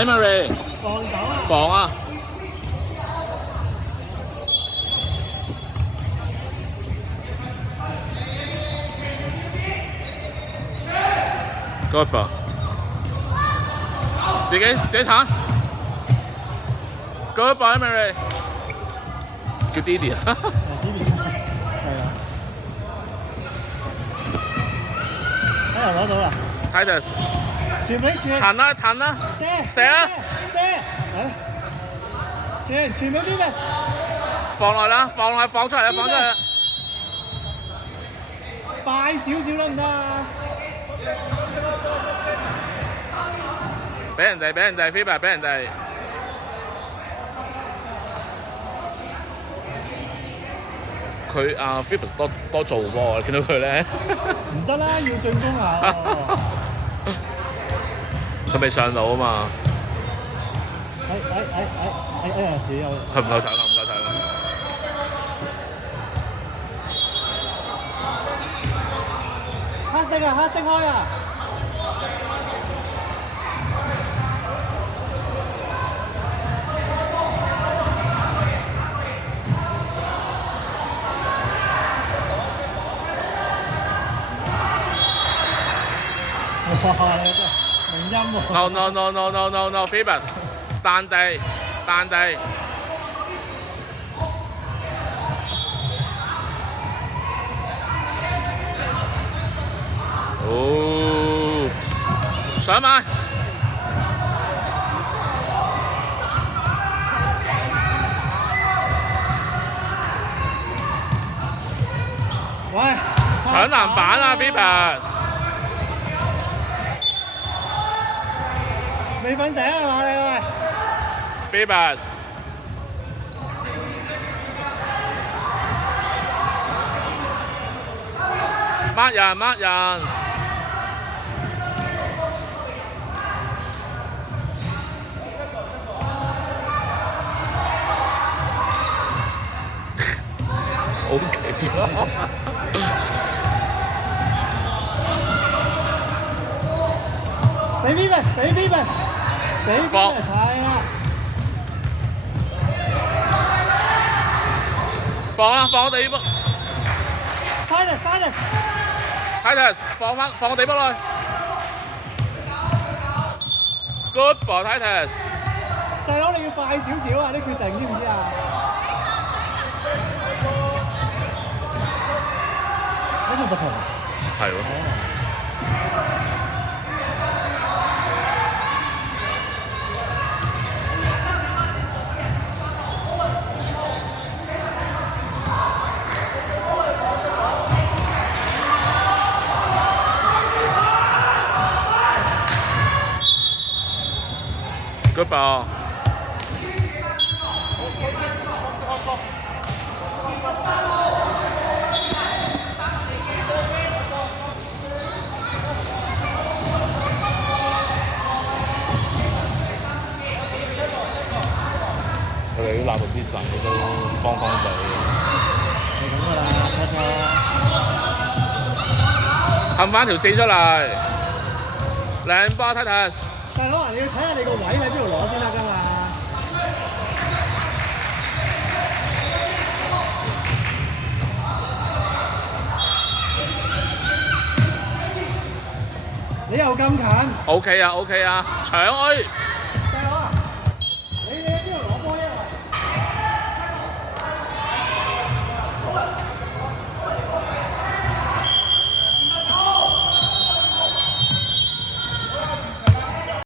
Emery 防守啊！防啊！Good ball， 自己鏟。Good ball Emery， 叫 Didi 啊。呢邊係啊，又攞到啦 Titus， 傳彈啦，射啦，傳俾邊個？放落啦，放出嚟啦，快少少得唔得啊？俾人哋 feedback 俾人哋。佢Phillips 多做喎，見到佢咧。唔得啦，要進攻下喎。佢未上到啊嘛。自己有。佢唔夠搶啦。黑色開啊！哇！你真係明音喎。No Phillips， 彈地。哦，上埋。喂！搶籃板啊 Phillips！ 未瞓醒係嘛你喂 Phillips 抹人OK 俾 Phoebus 係啦。放我地波 Titus 放我地波落去 Good ball Titus 細佬你要快少少啊啲決定知唔知啊？呢個不同係喎。Good ball。佢哋啲納入啲陣都方地。係咁㗎啦，錯。氹翻條線出嚟，靚波 Titus。大佬啊，你要睇下你個位喺邊度攞先得㗎嘛。你又咁近 ？OK 啊，搶去。